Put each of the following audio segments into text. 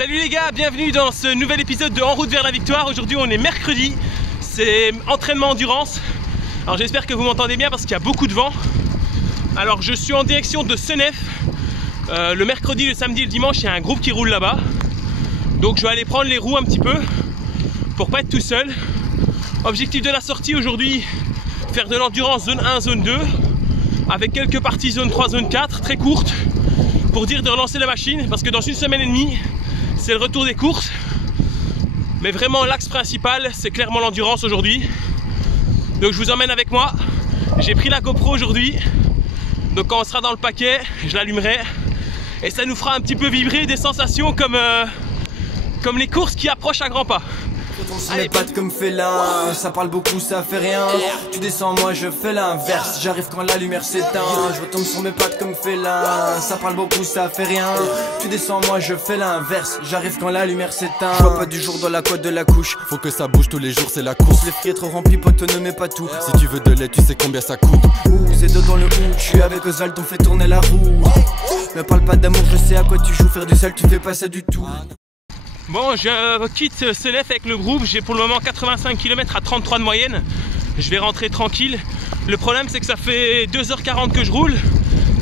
Salut les gars, bienvenue dans ce nouvel épisode de En route vers la victoire. Aujourd'hui on est mercredi, c'est entraînement endurance. Alors j'espère que vous m'entendez bien parce qu'il y a beaucoup de vent. Alors je suis en direction de Senef. Le mercredi, le samedi et le dimanche il y a un groupe qui roule là-bas. Donc je vais aller prendre les roues un petit peu pour pas être tout seul. Objectif de la sortie aujourd'hui, faire de l'endurance zone 1, zone 2 avec quelques parties zone 3, zone 4 très courtes pour dire de relancer la machine parce que dans une semaine et demie c'est le retour des courses, mais vraiment l'axe principal c'est clairement l'endurance aujourd'hui. Donc je vous emmène avec moi. J'ai pris la GoPro aujourd'hui, donc quand on sera dans le paquet je l'allumerai et ça nous fera un petit peu vibrer des sensations comme les courses qui approchent à grands pas. On se met pas comme félin, ça parle beaucoup, ça fait rien. Tu descends, moi je fais l'inverse. J'arrive quand la lumière s'éteint. Je retombe sur mes pattes comme félin, ça parle beaucoup, ça fait rien. Tu descends, moi je fais l'inverse. J'arrive quand la lumière s'éteint. Je vois pas du jour dans la côte de la couche. Faut que ça bouge tous les jours, c'est la course. Les frites trop remplis, pote, ne mets pas tout. Si tu veux de lait, tu sais combien ça coûte. C'est dedans le hou, je suis avec Oswald, on fait tourner la roue. Me parle pas d'amour, je sais à quoi tu joues. Faire du sale, tu fais pas ça du tout. Bon, je quitte Senef avec le groupe, j'ai pour le moment 85 km à 33 de moyenne. Je vais rentrer tranquille. Le problème c'est que ça fait 2h40 que je roule,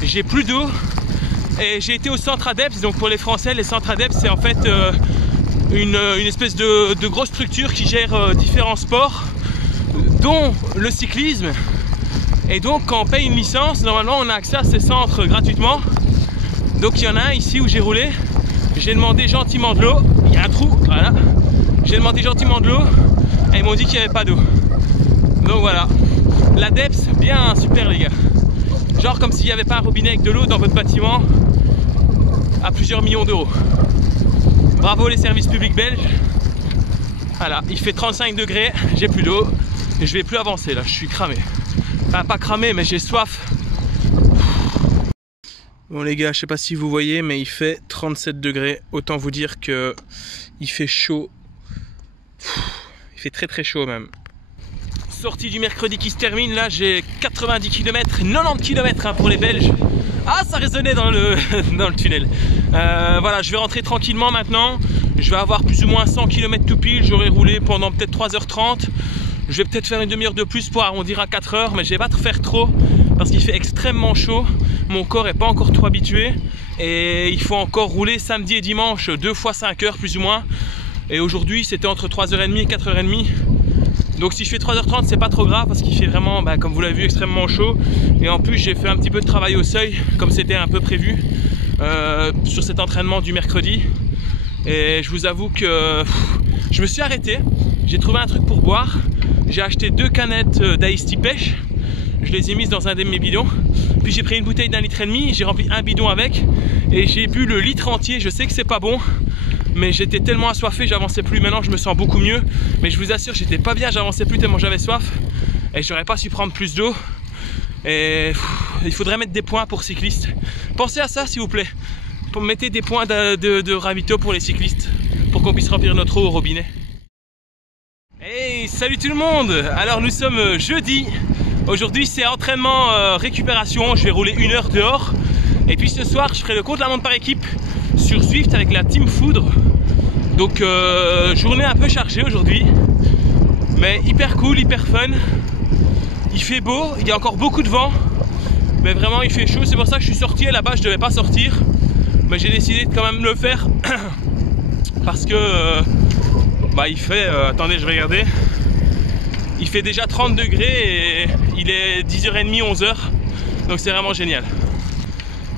j'ai plus d'eau. Et j'ai été au centre ADEPS, donc pour les Français, les centres ADEPS c'est en fait une espèce de grosse structure qui gère différents sports, dont le cyclisme. Et donc quand on paye une licence, normalement on a accès à ces centres gratuitement. Donc il y en a un ici où j'ai roulé. J'ai demandé gentiment de l'eau, il y a un trou, voilà. J'ai demandé gentiment de l'eau et ils m'ont dit qu'il n'y avait pas d'eau. Donc voilà, l'ADEPS, bien super les gars. Genre comme s'il n'y avait pas un robinet avec de l'eau dans votre bâtiment à plusieurs millions d'euros. Bravo les services publics belges. Voilà, il fait 35 degrés, j'ai plus d'eau et je vais plus avancer là, je suis cramé. Enfin pas cramé mais j'ai soif. Bon les gars, je sais pas si vous voyez, mais il fait 37 degrés. Autant vous dire que il fait chaud. Il fait très très chaud même. Sortie du mercredi qui se termine. Là, j'ai 90 km, 90 km hein, pour les Belges. Ah, ça résonnait dans le, dans le tunnel. Voilà, je vais rentrer tranquillement maintenant. Je vais avoir plus ou moins 100 km tout pile. J'aurai roulé pendant peut-être 3h30. Je vais peut-être faire une demi-heure de plus pour arrondir à 4h, mais je vais pas faire trop parce qu'il fait extrêmement chaud. Mon corps est pas encore trop habitué et il faut encore rouler samedi et dimanche 2 fois 5 heures plus ou moins. Et aujourd'hui c'était entre 3h30 et 4h30. Donc si je fais 3h30 c'est pas trop grave parce qu'il fait vraiment, comme vous l'avez vu, extrêmement chaud. Et en plus j'ai fait un petit peu de travail au seuil comme c'était un peu prévu sur cet entraînement du mercredi. Et je vous avoue que je me suis arrêté, j'ai trouvé un truc pour boire. J'ai acheté 2 canettes d'Ice Tea pêche, je les ai mises dans un de mes bidons. Puis j'ai pris une bouteille d'1,5 litre, j'ai rempli un bidon avec et j'ai bu le litre entier. Je sais que c'est pas bon, mais j'étais tellement assoiffé, j'avançais plus. Maintenant je me sens beaucoup mieux, mais je vous assure j'étais pas bien, j'avançais plus tellement j'avais soif et j'aurais pas su prendre plus d'eau. Et il faudrait mettre des points pour cyclistes. Pensez à ça s'il vous plaît, mettez des points de ravito pour les cyclistes pour qu'on puisse remplir notre eau au robinet. Hey, salut tout le monde. Alors nous sommes jeudi. Aujourd'hui c'est entraînement récupération. Je vais rouler 1 heure dehors. Et puis ce soir je ferai le contre-la-montre par équipe sur Zwift avec la Team Foudre. Donc journée un peu chargée aujourd'hui, mais hyper cool, hyper fun. Il fait beau, il y a encore beaucoup de vent, mais vraiment il fait chaud. C'est pour ça que je suis sorti. À la base je devais pas sortir, mais j'ai décidé de quand même le faire parce que il fait, attendez je vais regarder, il fait déjà 30 degrés et il est 10h30, 11h, donc c'est vraiment génial.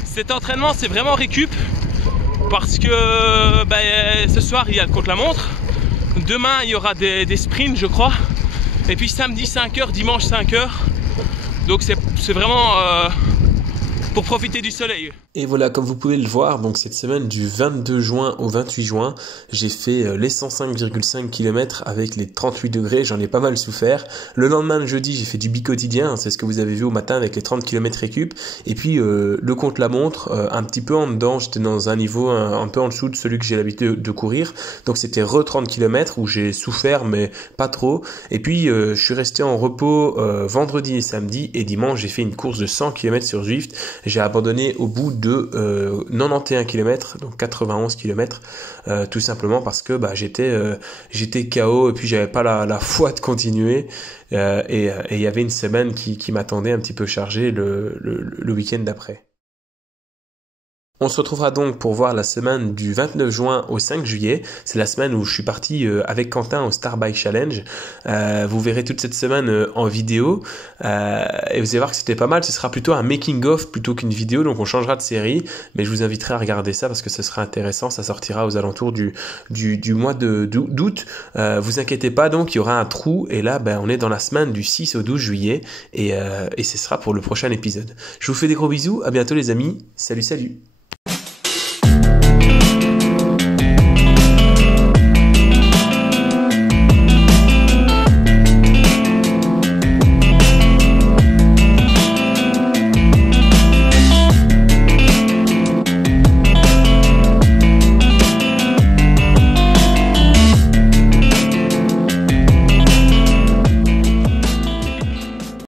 Cet entraînement c'est vraiment récup parce que ce soir il y a le contre-la-montre, demain il y aura des sprints je crois, et puis samedi 5h, dimanche 5h, donc c'est vraiment pour profiter du soleil. Et voilà, comme vous pouvez le voir, donc cette semaine du 22 juin au 28 juin, j'ai fait les 105,5 km avec les 38 degrés, j'en ai pas mal souffert. Le lendemain, le jeudi, j'ai fait du bi-quotidien, c'est ce que vous avez vu au matin avec les 30 km récup. Et puis le contre-la-montre, un petit peu en dedans, j'étais dans un niveau un peu en dessous de celui que j'ai l'habitude de courir. Donc c'était re-30 km où j'ai souffert, mais pas trop. Et puis je suis resté en repos vendredi et samedi, et dimanche, j'ai fait une course de 100 km sur Zwift. J'ai abandonné au bout de 91 km, donc 91 km, tout simplement parce que j'étais KO et puis j'avais pas la foi de continuer. Et il y avait une semaine qui m'attendait un petit peu chargée le week-end d'après. On se retrouvera donc pour voir la semaine du 29 juin au 5 juillet. C'est la semaine où je suis parti avec Quentin au Star Bike Challenge. Vous verrez toute cette semaine en vidéo. Et vous allez voir que c'était pas mal. Ce sera plutôt un making-of plutôt qu'une vidéo. Donc on changera de série. Mais je vous inviterai à regarder ça parce que ce sera intéressant. Ça sortira aux alentours du mois d'août. Vous inquiétez pas, donc il y aura un trou. Et là, on est dans la semaine du 6 au 12 juillet. Et ce sera pour le prochain épisode. Je vous fais des gros bisous. À bientôt les amis. Salut, salut.